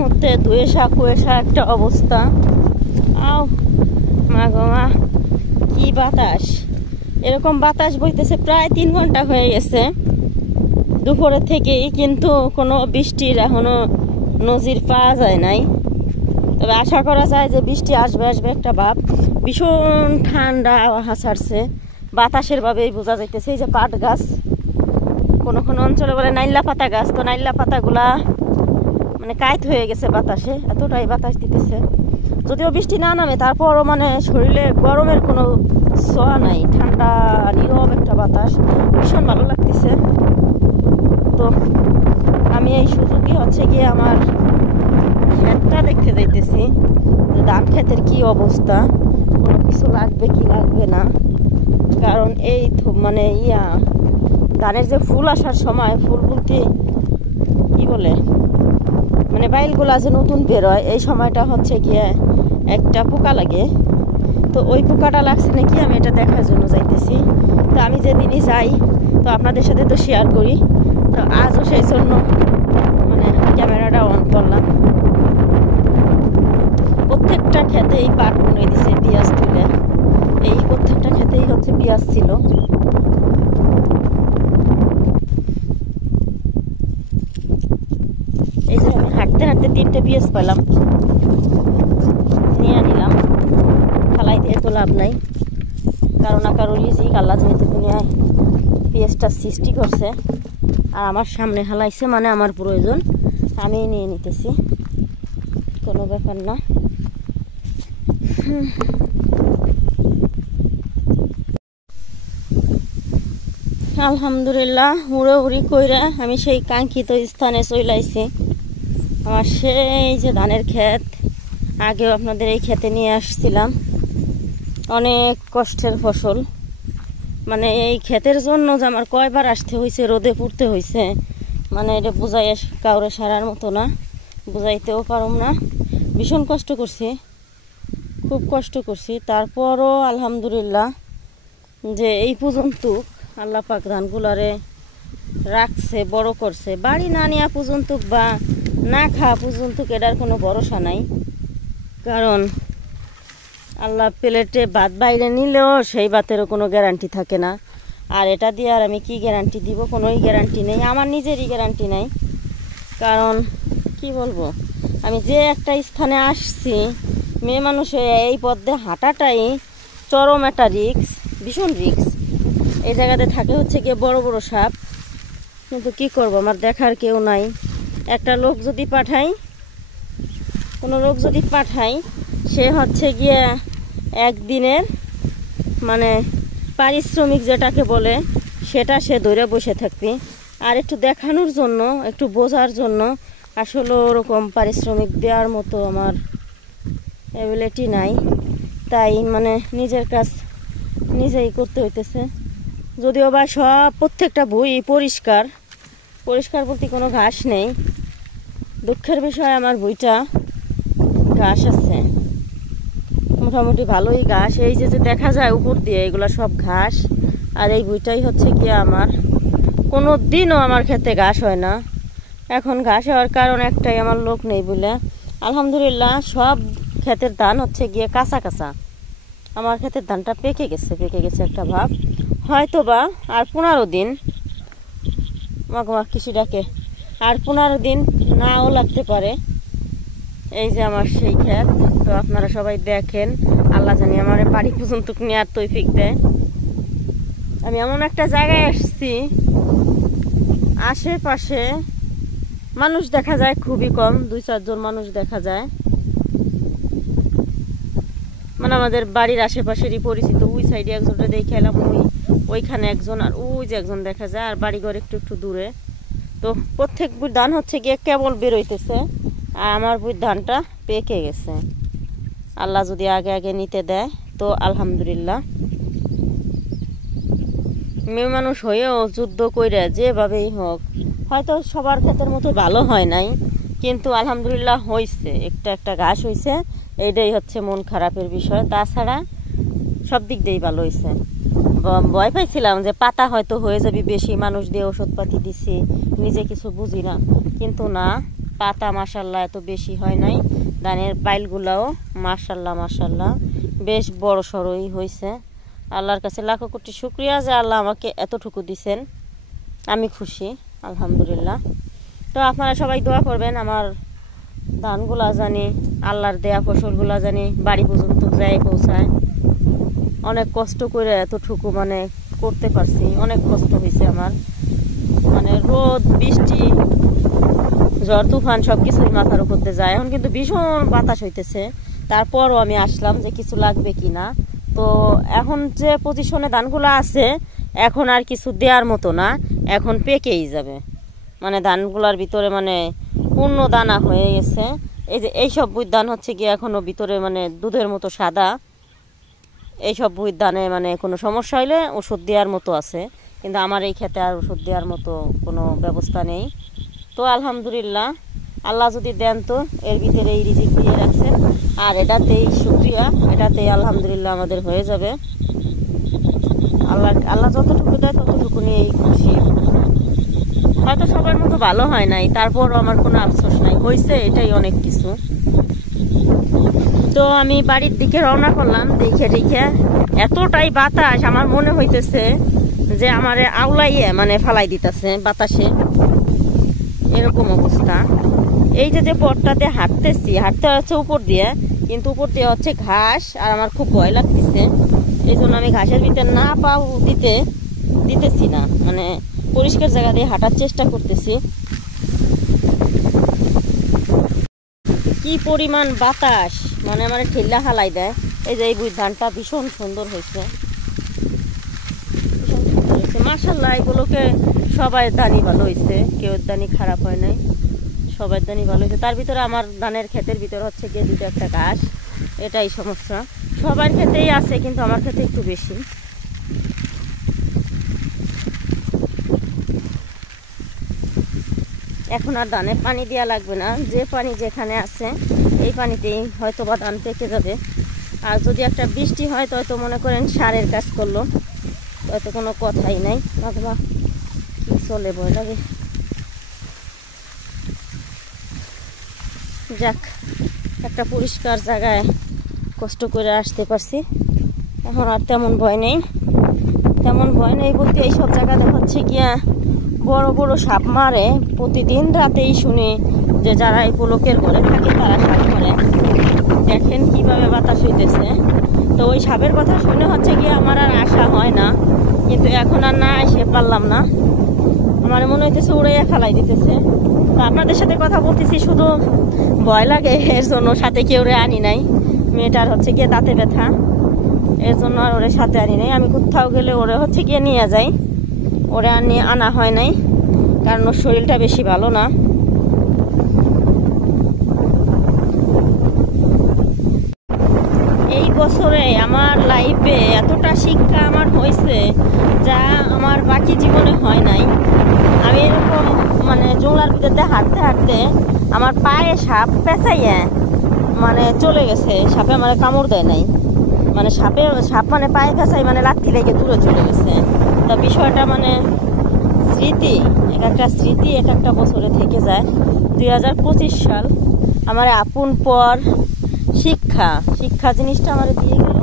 মুহূর্তে ধুয়েসা কুয়েসা একটা অবস্থা। আও মা গো মা, কি বাতাস! এরকম বাতাস বইতেছে প্রায় 3 ঘন্টা হয়ে গেছে দুপুরের থেকেই, কিন্তু কোনো বৃষ্টির এখনো নজির পাওয়া যায় নাই। তবে আশা করা যায় যে বৃষ্টি আসবে আসবে একটা ভাব। ভীষণ ঠান্ডা হাওয়া ছাড়ছে, বাতাসের ভাবেই বোঝা যাইতেছে। এই যে পাট গাছ, কোনো কোনো অঞ্চলে বলে নাইল্লা পাতা গাছ, তো নাইল্লা পাতাগুলা মানে কাইত হয়ে গেছে বাতাসে, এতটাই বাতাস দিতেছে। যদিও বৃষ্টি না নামে তারপরও মানে শরীরে গরমের কোনো ছোঁয়া নাই, ঠান্ডা নীরব একটা বাতাস, ভীষণ ভালো লাগতেছে। তো আমি এই সুযোগে হচ্ছে গিয়ে আমার ক্ষেতটা দেখতে যাইতেছি যে ধান ক্ষেতের কি অবস্থা, কোনো কিছু লাগবে কি লাগবে না। কারণ এই মানে ধানের যে ফুল আসার সময়, ফুল বলতে কি বলে মানে বাইলগুলা যে নতুন বেরোয়, এই সময়টা হচ্ছে গিয়ে একটা পোকা লাগে। তো ওই পোকাটা লাগছে নাকি আমি এটা দেখার জন্য যাইতেছি। তো আমি যেদিনই যাই তো আপনাদের সাথে তো শেয়ার করি, তো আজও সেই জন্য মানে ক্যামেরাটা অন করলাম। প্রত্যেকটা খেতেই পাট বনে দিছে পেঁয়াজ তুলে, এই প্রত্যেকটা খেতেই হচ্ছে পেঁয়াজ ছিল। এই যে আমি হাঁটতে হাঁটতে 3টে পেঁয়াজ পেলাম, নিয়ে নিলাম। খালাই দিয়ে তো লাভ নাই, কারো না কারো রিজিক আল্লাহ যেহেতু দুনিয়ায় পেঁয়াজটা সৃষ্টি করছে আর আমার সামনে হালাইছে, মানে আমার প্রয়োজন, আমি নিয়ে নিতেছি, কোনো ব্যাপার না। আলহামদুলিল্লাহ, উড়ি কইরা আমি সেই কাঙ্ক্ষিত স্থানে চলে আইছি। আমার সেই যে ধানের ক্ষেত, আগেও আপনাদের এই ক্ষেতে নিয়ে আসছিলাম। অনেক কষ্টের ফসল, মানে এই ক্ষেতের জন্য যে আমার কয়বার আসতে হয়েছে, রোদে পুড়তে হয়েছে, মানে এটা বুঝাই কাউরে সারার মতো না, বুঝাইতেও পারুম না। ভীষণ কষ্ট করছি, খুব কষ্ট করছি। তারপরও আলহামদুলিল্লাহ যে এই পর্যন্ত আল্লাহ পাক ধানগুলারে রাখছে, বড় করছে। বাড়ি না নেওয়া পর্যন্ত বা না খাওয়া পর্যন্ত এটার কোনো ভরসা নাই, কারণ আল্লাহ প্লেটে ভাত বাইরে নিলেও সেই ভাতেরও কোনো গ্যারান্টি থাকে না। আর এটা দিয়ে আর আমি কি গ্যারান্টি দিব, কোনোই গ্যারান্টি নেই, আমার নিজেরই গ্যারান্টি নাই। কারণ কি বলবো, আমি যে একটা স্থানে আসছি, মেয়ে মানুষ হয়ে এই পথে হাঁটাটাই চরম একটা রিক্স, ভীষণ রিক্স। এই জায়গাতে থাকে হচ্ছে গিয়ে বড় বড় সাপ, কিন্তু কি করব, আমার দেখার কেউ নাই। একটা লোক যদি পাঠাই, কোনো লোক যদি পাঠাই, সে হচ্ছে গিয়ে একদিনের মানে পারিশ্রমিক যেটাকে বলে সেটা সে ধরে বসে থাকবে। আর একটু দেখানোর জন্য, একটু বোঝার জন্য আসলে ওরকম পারিশ্রমিক দেওয়ার মতো আমার অ্যাবিলিটি নাই। তাই মানে নিজের কাজ নিজেই করতে হইতেছে। যদিও বা প্রত্যেকটা ভুঁই পরিষ্কার, পরিষ্কার বলতে কোনো ঘাস নেই। দুঃখের বিষয় আমার ভুঁইটা ঘাস আছে, মোটামুটি ভালোই ঘাস। এই যে দেখা যায় উপর দিয়ে, এগুলো সব ঘাস। আর এই ভুঁইটাই হচ্ছে কি আমার, কোনো দিনও আমার ক্ষেতে ঘাস হয় না। এখন ঘাস হওয়ার কারণ একটাই, আমার লোক নেই বলে। আলহামদুলিল্লাহ সব ক্ষেতের ধান হচ্ছে গিয়ে কাঁচা কাঁচা, আমার ক্ষেতের ধানটা পেকে গেছে একটা ভাব। হয়তো বা আর 15 দিন, কৃষিটাকে আর 15 দিন নাও লাগতে পারে। এই যে আমার সেই ক্ষেত, তো আপনারা সবাই দেখেন, আল্লাহ জানি আমার বাড়ি পর্যন্ত নেওয়ার তৌফিক দেয়। আমি এমন একটা জায়গায় আসছি, আশেপাশে মানুষ দেখা যায় খুবই কম, 2-4 জন মানুষ দেখা যায়। মানে আমাদের বাড়ির আশেপাশেরই পরিচিত। ওই সাইডে একজনটা দেখে এলাম, ওইখানে একজন, আর ওই যে একজন দেখা যায়, আর বাড়িঘর একটু একটু দূরে। তো প্রত্যেক ধান হচ্ছে গিয়ে কেবল বেরোইতেছে, আর আমার ধানটা পেকে গেছে। আল্লাহ যদি আগে আগে নিতে দেয় তো আলহামদুলিল্লাহ। মেয়ে মানুষ হয়েও যুদ্ধ কইরা যেভাবেই হোক, হয়তো সবার ক্ষেতের মতো ভালো হয় নাই, কিন্তু আলহামদুলিল্লাহ হয়েছে, একটা ঘাস হয়েছে। এইটাই হচ্ছে মন খারাপের বিষয়, তাছাড়া সব দিক দিয়েই ভালো হয়েছে। ভয় পাইছিলাম যে পাতা হয়তো হয়ে যাবে বেশি, মানুষ দিয়ে ওষুধপাতি দিছি, নিজে কিছু বুঝি না, কিন্তু না, পাতা মাশাল্লাহ এত বেশি হয় নাই, ধানের পাইলগুলাও মাশাল্লাহ মাশাল্লাহ বেশ বড় সড়ই হয়েছে। আল্লাহর কাছে লাখো কোটি শুকরিয়া যে আল্লাহ আমাকে এতটুকু দিছেন, আমি খুশি আলহামদুলিল্লাহ। তো আপনারা সবাই দোয়া করবেন আমার ধানগুলা জানি, আল্লাহর দেয়া ফসলগুলা জানি বাড়ি পর্যন্ত যাই পৌঁছায়। অনেক কষ্ট করে এতটুকু মানে করতে পারছি, অনেক কষ্ট হয়েছে আমার, মানে রোদ বৃষ্টি ঝড় তুফান সব কিছুই মাথার উপর দিয়ে যায়। এখন কিন্তু ভীষণ বাতাস হইতেছে, তারপরও আমি আসলাম যে কিছু লাগবে কি না। তো এখন যে পজিশনে ধানগুলো আছে এখন আর কিছু দেওয়ার মতো না, এখন পেকেই যাবে, মানে ধানগুলার ভিতরে মানে পূর্ণ দানা হয়ে গেছে। এই যে এইসব বুই ধান হচ্ছে কি এখনো ভিতরে মানে দুধের মতো সাদা, এইসব বুই ধানে মানে কোনো সমস্যা হইলে ওষুধ দেওয়ার মতো আছে, কিন্তু আমার এই ক্ষেতে আর ওষুধ দেওয়ার মতো কোনো ব্যবস্থা নেই। তো আলহামদুলিল্লাহ আল্লাহ যদি দেন তো এর ভিতরে এই রিজিক দিয়ে রাখছেন, আর এটাতেই শুকরিয়া, এটাতেই আলহামদুলিল্লাহ আমাদের হয়ে যাবে। আল্লাহ যতটুকু দেয় ততটুকু নিয়েই খুশি। হয়তো সবার মতো ভালো হয় নাই, তারপরও আমার কোনো আফসোস নাই, হয়েছে এটাই অনেক কিছু। তো আমি বাড়ির দিকে রওনা করলাম, দেখে দেখে এতটাই বাতাস আমার মনে হইতেছে যে আমারে আউলাইয়ে মানে ফালাই দিতেছে বাতাসে, এরকম অবস্থা। এই যে পথটাতে হাঁটতে হচ্ছে উপর দিয়ে, কিন্তু উপর দিয়ে হচ্ছে ঘাস, আর আমার খুব ভয় লাগতেছে, এই জন্য আমি ঘাসের ভিতরে না পাও দিতেছি না, মানে পরিষ্কার জায়গা দিয়ে হাঁটার চেষ্টা করতেছি। কি পরিমাণ বাতাস, মানে আমার ঠেলা হালাই দেয়। এই যে এই বুই ধানটা ভীষণ সুন্দর হয়েছে, মাশাল্লাহ। এগুলোকে সবাই ধানই ভালো হয়েছে, কেউ ধানই খারাপ হয় নাই, সবার ধানই ভালো হয়েছে। তার ভিতরে আমার ধানের ক্ষেতের ভিতরে হচ্ছে গিয়ে দুটো একটা ঘাস, এটাই সমস্যা। সবার ক্ষেতেই আছে কিন্তু আমার ক্ষেতে একটু বেশি। এখন আর ধানে পানি দেওয়া লাগবে না, যে পানি যেখানে আছে এই পানিতেই হয়তো বা ধান পেকে যাবে। আর যদি একটা বৃষ্টি হয় তো হয়তো মনে করেন সারের কাজ করলো, হয়তো কোনো কথাই নাই। বাবা কি চলে ভয় লাগে। যাক, একটা পরিষ্কার জায়গায় কষ্ট করে আসতে পারছি, এখন আর তেমন ভয় নেই। বলতে এইসব জায়গাতে হচ্ছে গিয়া বড় বড় সাপ মারে, প্রতিদিন রাতেই শুনি যে যারা এই পোলকের ঘরে থাকে তারা সাপ মারে। দেখেন কিভাবে বাতাস হইতেছে। তো ওই সাপের কথা শুনে হচ্ছে গিয়ে আমার আর আশা হয় না, কিন্তু এখন আর না এসে পারলাম না, আমার মনে হইতেছে উড়াইয়া ফেলাই দিতেছে। তো আপনাদের সাথে কথা বলতেছি শুধু ভয় লাগে, এর জন্য সাথে কেউ আনি নাই। মেয়েটার হচ্ছে গিয়ে দাঁতে ব্যথা, এর জন্য আর ওরে সাথে আনি নাই। আমি কোথাও গেলে ওরে হচ্ছে গিয়ে নিয়ে যাই, ওরে আর নিয়ে আনা হয় নাই, কারণ ওর শরীরটা বেশি ভালো না। এই বছরে আমার লাইফে এতটা শিক্ষা আমার হয়েছে যা আমার বাকি জীবনে হয় নাই। আমি এরকম মানে জঙ্গলার ভিতরে হাঁটতে হাঁটতে আমার পায়ে সাপ পেঁচাইয়া মানে চলে গেছে, সাপে আমার কামড় দেয় নাই, মানে সাপ মানে পায়ে পেঁচাই মানে লাথি লেগে দূরে চলে গেছে। তো বিষয়টা মানে স্মৃতি, এক একটা বছরে থেকে যায়। 2025 সাল আমার আপন পর শিক্ষা জিনিসটা আমার দিয়ে গেল,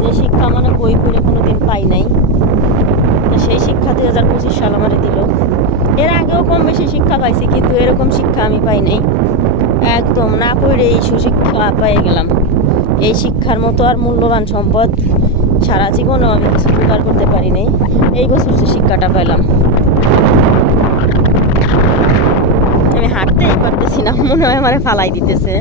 যে শিক্ষা মানে বই পড়ে কোনোদিন পাই নাই, সেই শিক্ষা 2025 সাল আমার দিল। এর আগেও কম বেশি শিক্ষা পাইছি, কিন্তু এরকম শিক্ষা আমি পাই নাই, একদম না পড়ে এই সুশিক্ষা পেয়ে গেলাম। এই শিক্ষার মতো আর মূল্যবান সম্পদ সারা জীবনেও আমি কিছু জোগাড় করতে পারি নাই। এই বছর যে শিক্ষাটা পেলাম, আমি হাঁটতেই পারতেছি না, মনে হয় আমার ফালাই দিতেছে।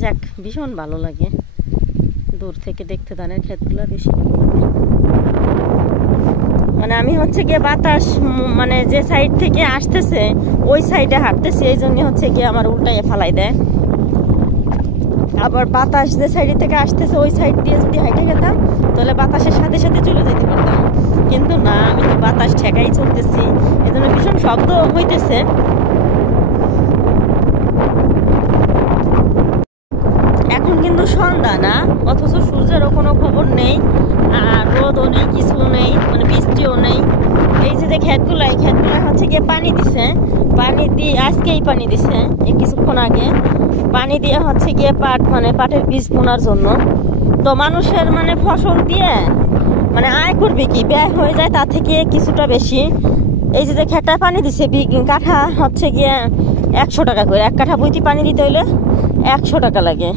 যাক, ভীষণ ভালো লাগে দূর থেকে দেখতে ধানের ক্ষেতগুলো, বেশি ভালো লাগে। মানে আমি হচ্ছে গিয়ে বাতাস মানে যে সাইড থেকে আসতেছে ওই সাইডে হাঁটতেছি, এই জন্য হচ্ছে গিয়ে আমার উল্টাইয়ে ফালাই দেয়। আবার বাতাস যে সাইড থেকে আসতেছে ওই সাইড দিয়ে যদি হাইটে যেতাম তাহলে বাতাসের সাথে সাথে চলে যেতে পারতাম, কিন্তু না, আমি তো বাতাস ঠেকাই চলতেছি, এই জন্য ভীষণ শব্দ হইতেছে। এখন কিন্তু সন্ধ্যা না, অথচ সূর্যেরও কোনো খবর নেই, আর রোদও নেই, কিছু নেই, মানে বৃষ্টিও নেই, এই যে ক্ষেতগুলো, এই ক্ষেতগুলো হচ্ছে গিয়ে পানি দিছে, পানি দিয়ে আজকেই পানি দিছে এই কিছুক্ষণ আগে পানি দিয়ে হচ্ছে গিয়ে পাট মানে পাটের বীজ বোনার জন্য। তো মানুষের মানে ফসল দিয়ে মানে আয় করবে কি, ব্যয় হয়ে যায় তার থেকে কিছুটা বেশি। এই যে ক্ষেতটা পানি দিছে কাঠা হচ্ছে গিয়ে 100 টাকা করে, 1 কাঠা বইতে পানি দিতে হইলে 100 টাকা লাগে।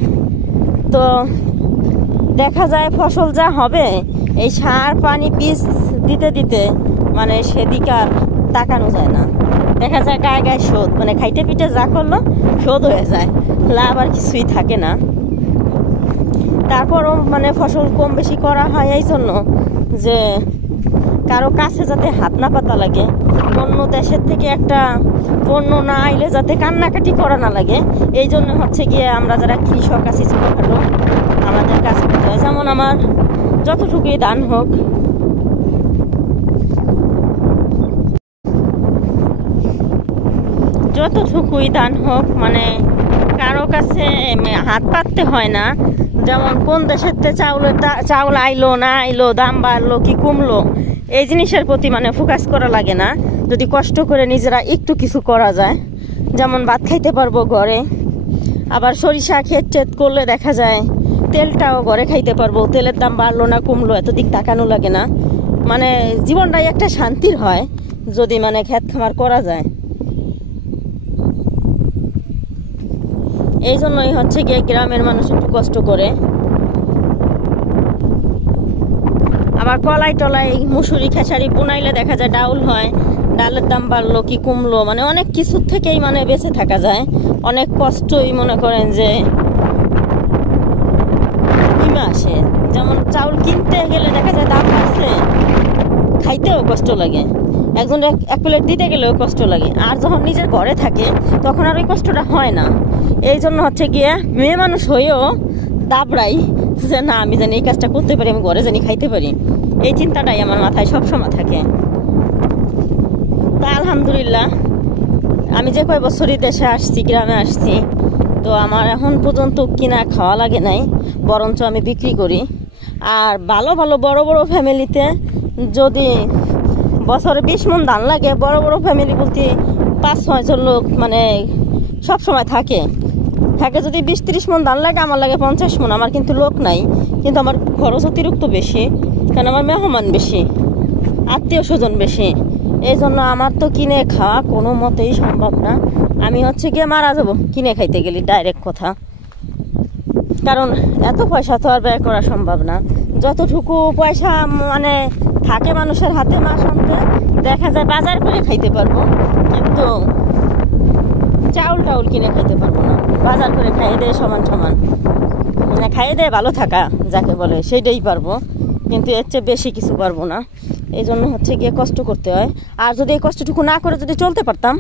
তো দেখা যায় ফসল যা হবে এই সার পানি বীজ দিতে দিতে মানে সেদিকে আর তাকানো যায় না। দেখা যায় গায়ে গায়ে শোধ, মানে খাইতে পিঠে যা করলো শোধ হয়ে যায়, লাভ আর কিছুই থাকে না। তারপরও মানে ফসল কম বেশি করা হয় এই জন্য যে কারো কাছে যাতে হাত না পাতা লাগে, অন্য দেশের থেকে একটা পণ্য না আইলে যাতে কান্নাকাটি করা না লাগে, এই জন্য হচ্ছে গিয়ে আমরা যারা কৃষক আছি ছোটোখাটো আমাদের কাজ করতে হয়। যেমন আমার যতটুকুই দান হোক, যতটুকুই দান হোক মানে কারো কাছে হাত পাততে হয় না। যেমন কোন দেশের চাউল আইলো না আইলো, দাম বাড়লো কি কমলো, এই জিনিসের প্রতি মানে ফোকাস করা লাগে না। যদি কষ্ট করে নিজেরা একটু কিছু করা যায়, যেমন ভাত খাইতে পারবো ঘরে, আবার সরিষা ক্ষেত করলে দেখা যায় তেলটাও ঘরে খাইতে পারবো, তেলের দাম বাড়লো না কমলো এত দিক তাকানো লাগে না। মানে জীবনটাই একটা শান্তির হয় যদি মানে ক্ষেত খামার করা যায়। এই জন্যই হচ্ছে গিয়ে গ্রামের মানুষ একটু কষ্ট করে। আবার কলাই টলাই মুসুরি খেসারি বুনাইলে দেখা যায় ডাউল হয়, ডালের দাম বাড়লো কি কমলো, মানে অনেক কিছুর থেকেই মানে বেঁচে থাকা যায়। অনেক কষ্টই মনে করেন যে কিমে আসে। যেমন চাউল কিনতে গেলে দেখা যায় দাম বাড়ছে, খাইতেও কষ্ট লাগে, একজন এক প্লেট দিতে গেলেও কষ্ট লাগে। আর যখন নিজের ঘরে থাকে তখন আর ওই কষ্টটা হয় না। এই জন্য হচ্ছে গিয়ে মেয়ে মানুষ হয়েও দাবড়াই যে না আমি জানি এই কাজটা করতে পারি, আমি ঘরে জানি খাইতে পারি, এই চিন্তাটাই আমার মাথায় সবসময় থাকে। তা আলহামদুলিল্লাহ আমি যে কয় বছরই দেশে আসছি, গ্রামে আসছি, তো আমার এখন পর্যন্ত কিনা খাওয়া লাগে নাই, বরঞ্চ আমি বিক্রি করি। আর ভালো ভালো বড় বড় ফ্যামিলিতে যদি বছরে 20 মণ ধান লাগে, বড় বড় ফ্যামিলি বলতে 5-6 জন লোক মানে সব সময় থাকে যদি 20-30 মণ ধান লাগে, আমার লাগে 50 মণ। আমার কিন্তু লোক নাই, কিন্তু আমার খরচ অতিরিক্ত বেশি, কারণ আমার মেহমান বেশি, আত্মীয় স্বজন বেশি। এই জন্য আমার তো কিনে খাওয়া কোনো মতেই সম্ভব না। আমি হচ্ছে গিয়ে মারা যাবো কিনে খাইতে গেলে, ডাইরেক্ট কথা। কারণ এত পয়সা তো আর ব্যয় করা সম্ভব না। যতটুকু পয়সা মানে থাকে মানুষের হাতে মাস অন্তে, দেখা যায় বাজার করে খাইতে পারবো, কিন্তু চাউল টাউল কিনে খাইতে পারবো না। বাজার করে খাইয়ে দেয় সমান সমান, মানে খাইয়ে দেয় ভালো থাকা যাকে বলে সেইটাই পারবো, কিন্তু এর চেয়ে বেশি কিছু পারবো না। এই জন্য হচ্ছে গিয়ে কষ্ট করতে হয়। আর যদি এই কষ্টটুকু না করে যদি চলতে পারতাম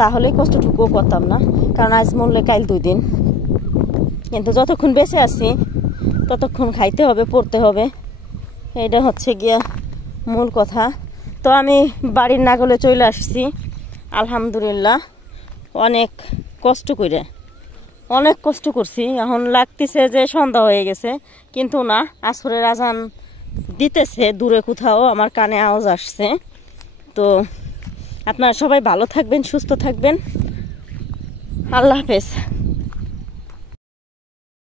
তাহলে কষ্টটুকুও করতাম না, কারণ আজ মরলে কাল 2 দিন। কিন্তু যতক্ষণ বেঁচে আছি ততক্ষণ খাইতে হবে, পড়তে হবে, এইটা হচ্ছে গিয়া মূল কথা। তো আমি বাড়ির নাগলে চলে আসছি আলহামদুলিল্লাহ, অনেক কষ্ট করে, অনেক কষ্ট করছি। এখন লাগতেছে যে সন্ধ্যা হয়ে গেছে, কিন্তু না, আসরের আজান দিতেছে দূরে কোথাও, আমার কানে আওয়াজ আসছে। তো আপনারা সবাই ভালো থাকবেন, সুস্থ থাকবেন, আল্লাহ হাফেজ।